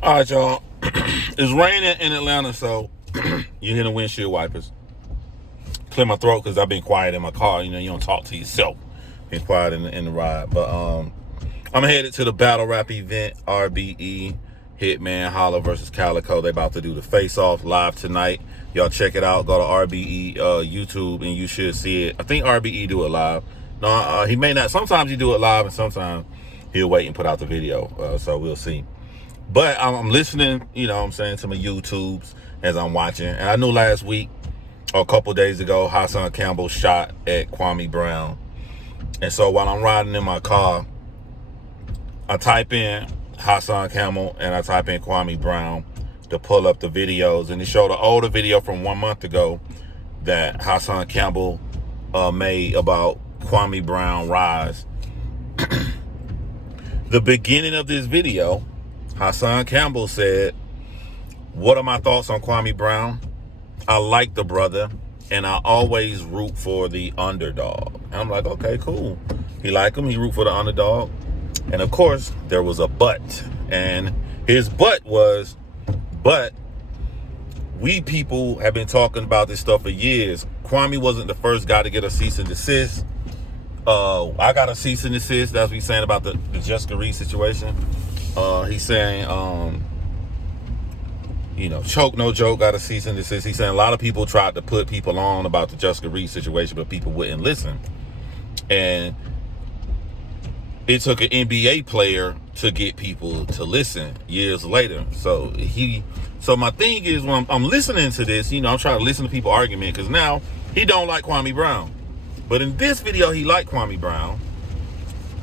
All right, y'all. It's raining in Atlanta, so you hear the windshield wipers. Clear my throat because I've been quiet in my car. You know, you don't talk to yourself. Been quiet in the ride. But I'm headed to the battle rap event, RBE, Hitman Holla versus Calico. They about to do the face-off live tonight. Y'all check it out. Go to RBE YouTube and you should see it. I think RBE do it live. No, he may not. Sometimes he do it live and sometimes he'll wait and put out the video. So we'll see. But I'm listening, you know what I'm saying, to my YouTubes as I'm watching. And I knew last week, or a couple days ago, Hassan Campbell shot at Kwame Brown. And so while I'm riding in my car, I type in Hassan Campbell and I type in Kwame Brown to pull up the videos. And it showed an older video from 1 month ago that Hassan Campbell made about Kwame Brown rise. The beginning of this video, Hassan Campbell said, "What are my thoughts on Kwame Brown? I like the brother, and I always root for the underdog." And I'm like, okay, cool. He like him. He root for the underdog. And of course, there was a but. And his but was, but we people have been talking about this stuff for years. Kwame wasn't the first guy to get a cease and desist. I got a cease and desist. That's what he's saying about the Jessica Reed situation. He's saying, choke no joke, got a cease and desist. He's saying a lot of people tried to put people on about the Jessica Reed situation, but people wouldn't listen. And it took an NBA player to get people to listen years later. So my thing is, when I'm listening to this, I'm trying to listen to people argument, because now he don't like Kwame Brown. But in this video, he liked Kwame Brown.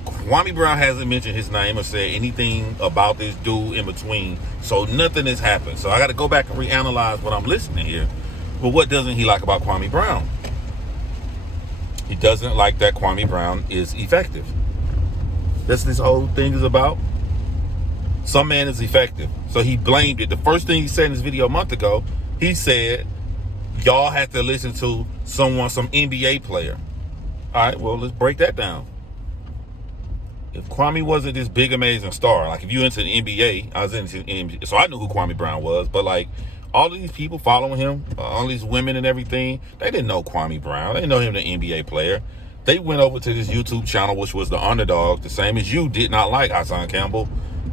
Kwame Brown hasn't mentioned his name or said anything about this dude in between, so nothing has happened. So I got to go back and reanalyze what I'm listening here. But what doesn't he like about Kwame Brown? He doesn't like that Kwame Brown is effective. That's what this whole thing is about. Some man is effective. So he blamed it. The first thing he said in his video a month ago, he said, y'all have to listen to some NBA player. All right, well, let's break that down. If Kwame wasn't this big, amazing star, like if you into the NBA, I was into the NBA, so I knew who Kwame Brown was, but like all of these people following him, all these women and everything, they didn't know Kwame Brown. They didn't know him, the NBA player. They went over to this YouTube channel, which was the underdog, the same as you did not like Hassan Campbell,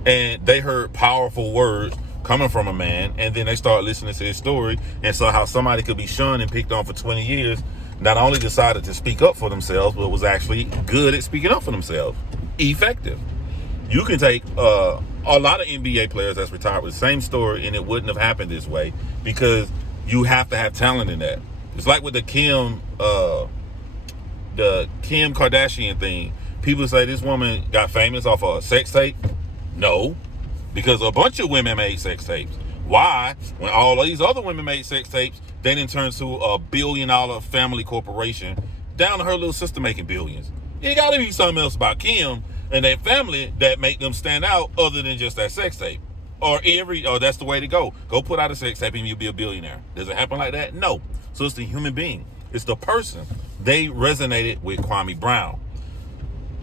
and they heard powerful words coming from a man, and then they started listening to his story and saw how somebody could be shunned and picked on for 20 years, not only decided to speak up for themselves, but was actually good at speaking up for themselves. Effective. You can take a lot of NBA players that's retired with the same story, and it wouldn't have happened this way, because you have to have talent in that. It's like with the Kim Kardashian thing. People say this woman got famous off a sex tape. No, because a bunch of women made sex tapes. Why? When all these other women made sex tapes, they didn't turn to a $1 billion family corporation, down to her little sister making billions. It got to be something else about Kim and their family that make them stand out, other than just that sex tape. Or that's the way to go. Go put out a sex tape and you'll be a billionaire. Does it happen like that? No. So it's the human being. It's the person. They resonated with Kwame Brown.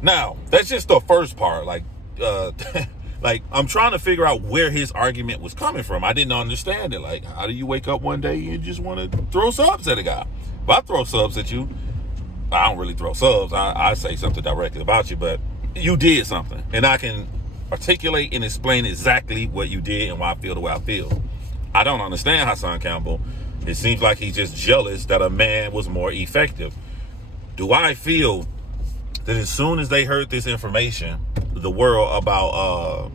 Now, that's just the first part. Like I'm trying to figure out where his argument was coming from. I didn't understand it. Like, how do you wake up one day and just want to throw subs at a guy? If I throw subs at you, I don't really throw subs. I say something directly about you, but you did something. And I can articulate and explain exactly what you did and why I feel the way I feel. I don't understand Hassan Campbell. It seems like he's just jealous that a man was more effective. Do I feel that as soon as they heard this information, the world about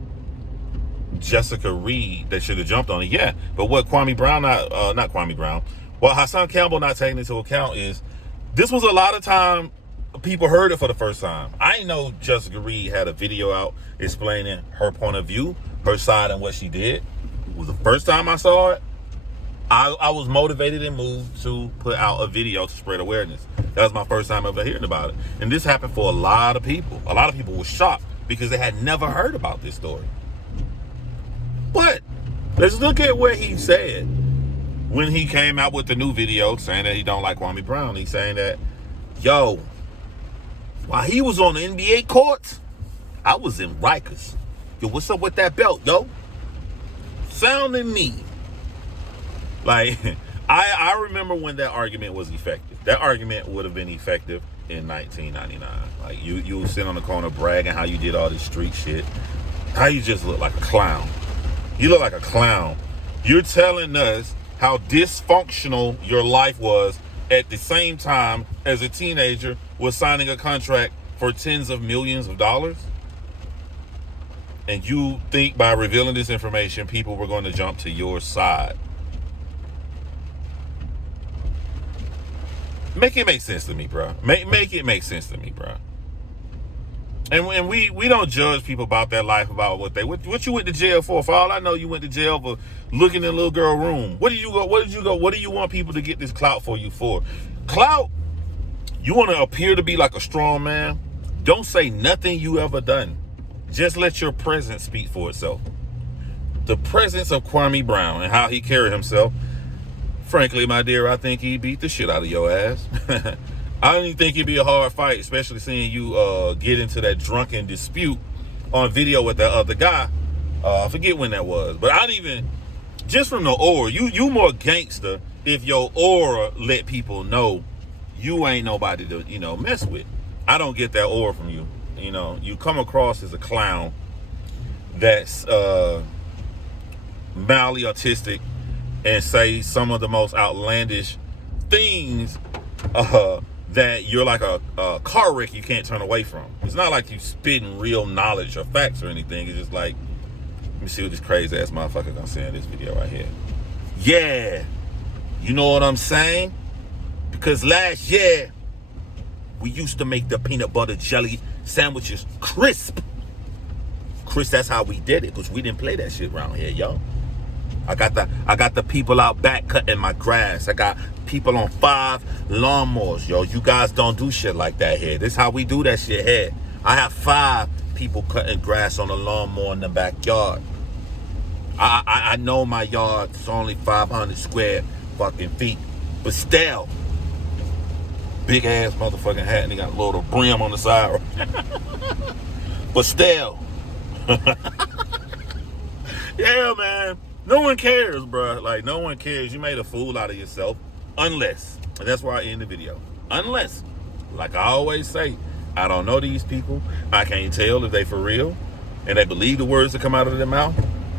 Jessica Reed, they should have jumped on it? Yeah. But what Kwame Brown, not Kwame Brown, what Hassan Campbell not taking into account is, this was a lot of time people heard it for the first time. I didn't know Jessica Reed had a video out explaining her point of view, her side, and what she did. It was the first time I saw it. I was motivated and moved to put out a video to spread awareness. That was my first time ever hearing about it. And this happened for a lot of people. A lot of people were shocked because they had never heard about this story. But let's look at what he said when he came out with the new video saying that he don't like Kwame Brown. He's saying that, yo, while he was on the NBA courts, I was in Rikers. Yo, what's up with that belt, yo? sounding me like I remember when that argument was effective. That argument would have been effective in 1999. Like you sit on the corner bragging how you did all this street shit. How you just look like a clown. You look like a clown. You're telling us how dysfunctional your life was at the same time as a teenager was signing a contract for tens of millions of dollars? And you think by revealing this information, people were going to jump to your side. Make it make sense to me, bro. Make it make sense to me, bro. And we don't judge people about their life, about what you went to jail for. For all I know, you went to jail for looking in a little girl room. What do you want people to get this clout for you for? Clout? You want to appear to be like a strong man? Don't say nothing you ever done. Just let your presence speak for itself. The presence of Kwame Brown and how he carried himself. Frankly, my dear, I think he beat the shit out of your ass. I don't even think it'd be a hard fight, especially seeing you get into that drunken dispute on video with that other guy. I forget when that was, but I don't even, just from the aura, you more gangster if your aura let people know you ain't nobody to, mess with. I don't get that aura from you. You come across as a clown that's mildly autistic and say some of the most outlandish things that you're like a car wreck you can't turn away from. It's not like you spitting real knowledge or facts or anything. It's just like, let me see what this crazy ass motherfucker gonna say in this video right here. Yeah, you know what I'm saying? Because last year, we used to make the peanut butter jelly sandwiches crisp. Crisp, that's how we did it, because we didn't play that shit around here, yo. I got the people out back cutting my grass. I got people on 5 lawnmowers, yo. You guys don't do shit like that here. This is how we do that shit here. I have 5 people cutting grass on a lawnmower in the backyard. I know my yard is only 500 square fucking feet, but still, big ass motherfucking hat and he got a little brim on the side. But still, yeah, man. No one cares, bro. Like, no one cares. You made a fool out of yourself. Unless, and that's why I end the video. Unless, like I always say, I don't know these people. I can't tell if they for real. And they believe the words that come out of their mouth.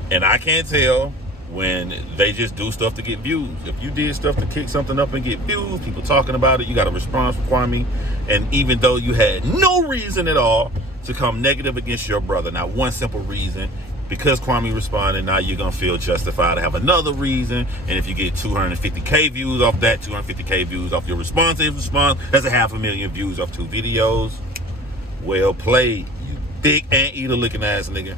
And I can't tell when they just do stuff to get views. If you did stuff to kick something up and get views, people talking about it, you got a response from Kwame. And even though you had no reason at all to come negative against your brother, not one simple reason, because Kwame responded, now you're going to feel justified to have another reason. And if you get 250K views off that, 250K views off your response, that's 500,000 views off 2 videos. Well played, you thick anteater looking ass nigga.